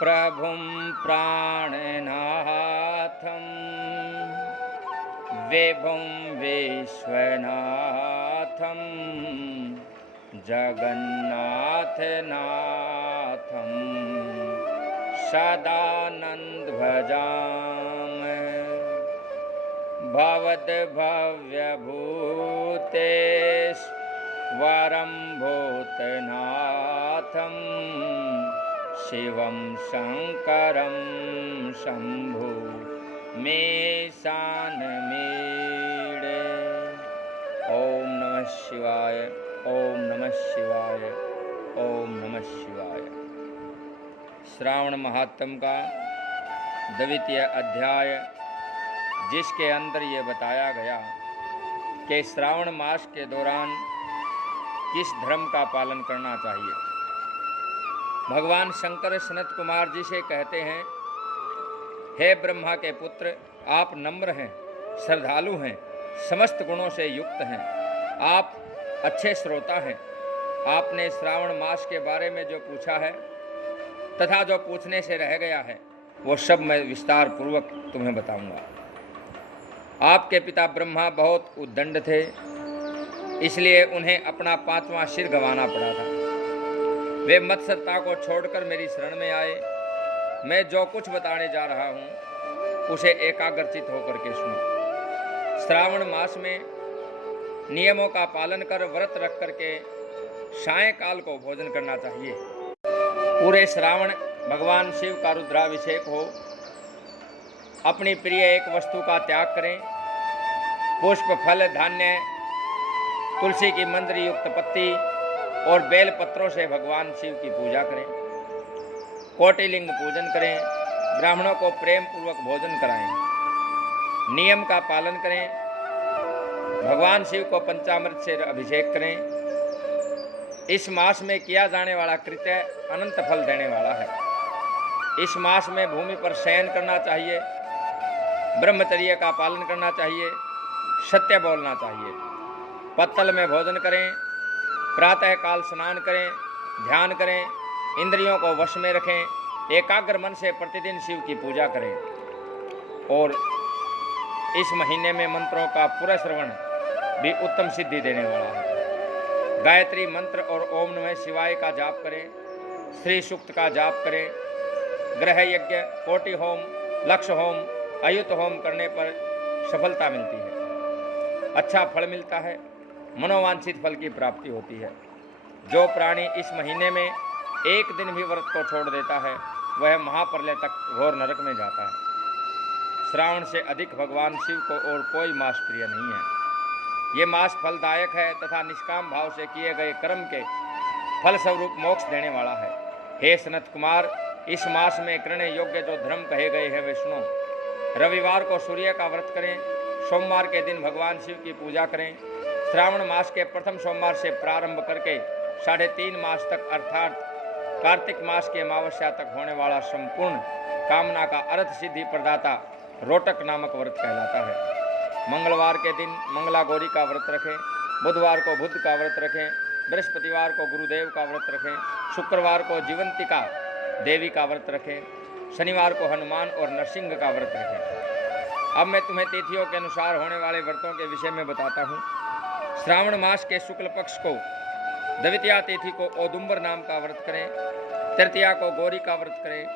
प्रभुं प्राणनाथं विभुं विश्वनाथं जगन्नाथनाथं सदानंद भजामि। भवद्भव्यभूतेश्वरं भूतनाथं शिवं शंकरं शंभु मे शानमीडे। ओम नमः शिवाय, ओम नमः शिवाय, ओम नमः शिवाय। श्रावण महात्म का 12वां अध्याय, जिसके अंदर ये बताया गया कि श्रावण मास के दौरान किस धर्म का पालन करना चाहिए। भगवान शंकर सनत कुमार जी से कहते हैं, हे ब्रह्मा के पुत्र, आप नम्र हैं, श्रद्धालु हैं, समस्त गुणों से युक्त हैं, आप अच्छे श्रोता हैं। आपने श्रावण मास के बारे में जो पूछा है तथा जो पूछने से रह गया है वो सब मैं विस्तार पूर्वक तुम्हें बताऊंगा। आपके पिता ब्रह्मा बहुत उद्दंड थे, इसलिए उन्हें अपना 5वां सिर गंवाना पड़ा था। वे मत्सरता को छोड़कर मेरी शरण में आए। मैं जो कुछ बताने जा रहा हूँ उसे एकाग्रचित होकर के सुनो। श्रावण मास में नियमों का पालन कर व्रत रख करके सायंकाल को भोजन करना चाहिए। पूरे श्रावण भगवान शिव का रुद्राभिषेक हो, अपनी प्रिय एक वस्तु का त्याग करें, पुष्प फल धान्य तुलसी की मंत्र युक्त पत्ती और बेल पत्रों से भगवान शिव की पूजा करें, कोटिलिंग पूजन करें, ब्राह्मणों को प्रेम पूर्वक भोजन कराएं, नियम का पालन करें, भगवान शिव को पंचामृत से अभिषेक करें। इस मास में किया जाने वाला कृत्य अनंत फल देने वाला है। इस मास में भूमि पर शयन करना चाहिए, ब्रह्मचर्य का पालन करना चाहिए, सत्य बोलना चाहिए, पत्तल में भोजन करें, प्रातः काल स्नान करें, ध्यान करें, इंद्रियों को वश में रखें, एकाग्र मन से प्रतिदिन शिव की पूजा करें। और इस महीने में मंत्रों का पूरा श्रवण भी उत्तम सिद्धि देने वाला है। गायत्री मंत्र और ओम नमः शिवाय का जाप करें, श्री सूक्त का जाप करें, ग्रह यज्ञ, कोटि होम, लक्ष होम, अयुत होम करने पर सफलता मिलती है, अच्छा फल मिलता है, मनोवांछित फल की प्राप्ति होती है। जो प्राणी इस महीने में एक दिन भी व्रत को छोड़ देता है वह महाप्रलय तक घोर नरक में जाता है। श्रावण से अधिक भगवान शिव को और कोई मास प्रिय नहीं है। ये मास फलदायक है तथा निष्काम भाव से किए गए कर्म के फल स्वरूप मोक्ष देने वाला है। हे सनत कुमार, इस मास में करने योग्य जो धर्म कहे गए हैं वे सुनो। रविवार को सूर्य का व्रत करें, सोमवार के दिन भगवान शिव की पूजा करें। श्रावण मास के प्रथम सोमवार से प्रारंभ करके 3.5 मास तक अर्थात कार्तिक मास की अमावस्या तक होने वाला संपूर्ण कामना का अर्थ सिद्धि प्रदाता रोटक नामक व्रत कहलाता है। मंगलवार के दिन मंगला गौरी का व्रत रखें, बुधवार को बुध का व्रत रखें, बृहस्पतिवार को गुरुदेव का व्रत रखें, शुक्रवार को जीवंतिका देवी का व्रत रखें, शनिवार को हनुमान और नरसिंह का व्रत रखें। अब मैं तुम्हें तिथियों के अनुसार होने वाले व्रतों के विषय में बताता हूँ। श्रावण मास के शुक्ल पक्ष को द्वितीया तिथि को औदुंबर नाम का व्रत करें, तृतीया को गौरी का व्रत करें,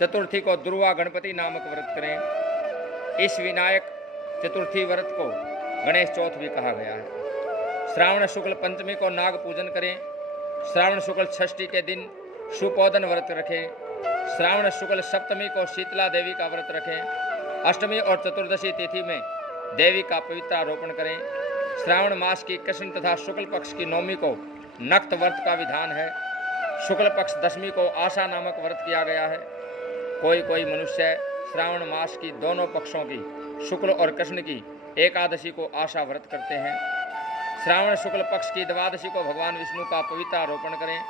चतुर्थी को दुर्वा गणपति नामक व्रत करें। इस विनायक चतुर्थी व्रत को गणेश चौथ भी कहा गया है। श्रावण शुक्ल पंचमी को नाग पूजन करें, श्रावण शुक्ल षष्ठी के दिन सुपोदन व्रत रखें, श्रावण शुक्ल सप्तमी को शीतला देवी का व्रत रखें, अष्टमी और चतुर्दशी तिथि में देवी का पवित्रारोपण करें। श्रावण मास की कृष्ण तथा शुक्ल पक्ष की नवमी को नक्त व्रत का विधान है। शुक्ल पक्ष दशमी को आशा नामक व्रत किया गया है। कोई मनुष्य श्रावण मास की दोनों पक्षों की शुक्ल और कृष्ण की एकादशी को आशा व्रत करते हैं। श्रावण शुक्ल पक्ष की द्वादशी को भगवान विष्णु का पवित्रारोपण करें।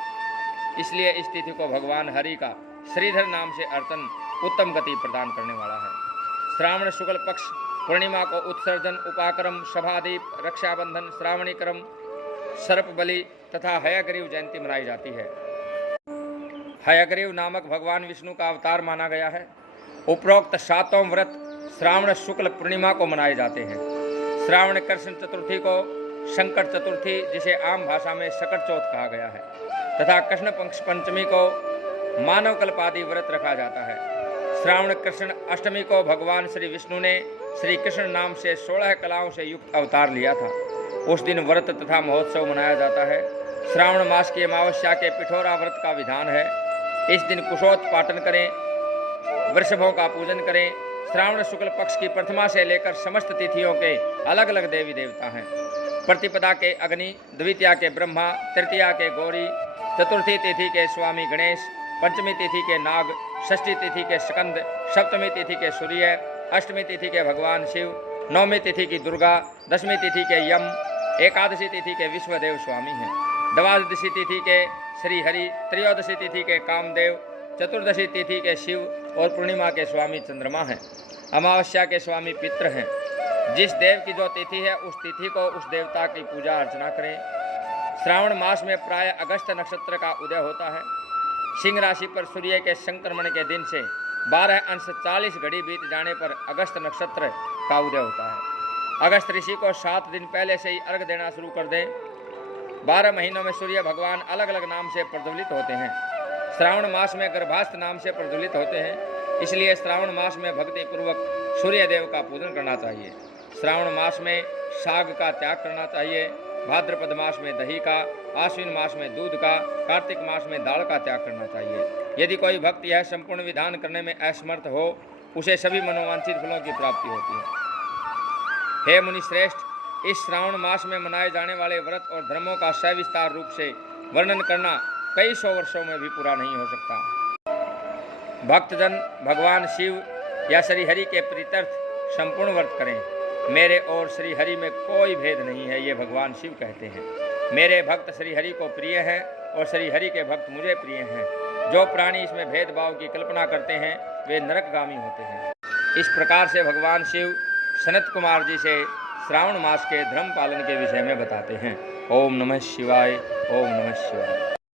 इसलिए इस तिथि को भगवान हरि का श्रीधर नाम से अर्चन उत्तम गति प्रदान करने वाला है। श्रावण शुक्ल पक्ष पूर्णिमा को उत्सर्जन, उपाकर्म, सभादीप, रक्षाबंधन, श्रावणी क्रम, सर्प बलि तथा हयग्रीव जयंती मनाई जाती है। हयग्रीव नामक भगवान विष्णु का अवतार माना गया है। उपरोक्त सातों व्रत श्रावण शुक्ल पूर्णिमा को मनाए जाते हैं। श्रावण कृष्ण चतुर्थी को संकट चतुर्थी, जिसे आम भाषा में सकट चौथ कहा गया है, तथा कृष्ण पक्ष पंचमी को मानव कल्पादि व्रत रखा जाता है। श्रावण कृष्ण अष्टमी को भगवान श्री विष्णु ने श्री कृष्ण नाम से 16 कलाओं से युक्त अवतार लिया था। उस दिन व्रत तथा महोत्सव मनाया जाता है। श्रावण मास की अमावस्या के पिठोरा व्रत का विधान है। इस दिन कुशोत्पाटन करें, वृषभों का पूजन करें। श्रावण शुक्ल पक्ष की प्रथमा से लेकर समस्त तिथियों के अलग अलग देवी देवता हैं। प्रतिपदा के अग्नि, द्वितीया के ब्रह्मा, तृतीया के गौरी, चतुर्थी तिथि के स्वामी गणेश, पंचमी तिथि के नाग, षष्ठी तिथि के स्कंद, सप्तमी तिथि के सूर्य, अष्टमी तिथि के भगवान शिव, नवमी तिथि की दुर्गा, दशमी तिथि के यम, एकादशी तिथि के विश्वदेव स्वामी हैं। द्वादशी तिथि के श्री हरि, त्रयोदशी तिथि के कामदेव, चतुर्दशी तिथि के शिव और पूर्णिमा के स्वामी चंद्रमा हैं। अमावस्या के स्वामी पितृ हैं। जिस देव की जो तिथि है उस तिथि को उस देवता की पूजा अर्चना करें। श्रावण मास में प्राय अगस्त नक्षत्र का उदय होता है। सिंह राशि पर सूर्य के संक्रमण के दिन से 12 अंश 40 घड़ी बीत जाने पर अगस्त नक्षत्र का उदय होता है। अगस्त ऋषि को 7 दिन पहले से ही अर्घ देना शुरू कर दें। 12 महीनों में सूर्य भगवान अलग अलग नाम से प्रज्वलित होते हैं। श्रावण मास में गर्भास्थ नाम से प्रज्वलित होते हैं, इसलिए श्रावण मास में भक्ति पूर्वक सूर्य देव का पूजन करना चाहिए। श्रावण मास में साग का त्याग करना चाहिए। भाद्रपद मास में दही का, आश्विन मास में दूध का, कार्तिक मास में दाल का त्याग करना चाहिए। यदि कोई भक्त यह संपूर्ण विधान करने में असमर्थ हो, उसे सभी मनोवांछित फलों की प्राप्ति होती है। हे मुनि श्रेष्ठ, इस श्रावण मास में मनाए जाने वाले व्रत और धर्मों का सविस्तार रूप से वर्णन करना कई सौ वर्षों में भी पूरा नहीं हो सकता। भक्तजन भगवान शिव या श्री हरि के प्रीत्यर्थ संपूर्ण व्रत करें। मेरे और श्री हरि में कोई भेद नहीं है, ये भगवान शिव कहते हैं। मेरे भक्त श्री हरि को प्रिय हैं और श्री हरि के भक्त मुझे प्रिय हैं। जो प्राणी इसमें भेदभाव की कल्पना करते हैं वे नरकगामी होते हैं। इस प्रकार से भगवान शिव सनत कुमार जी से श्रावण मास के धर्म पालन के विषय में बताते हैं। ओम नमः शिवाय, ओम नमः शिवाय।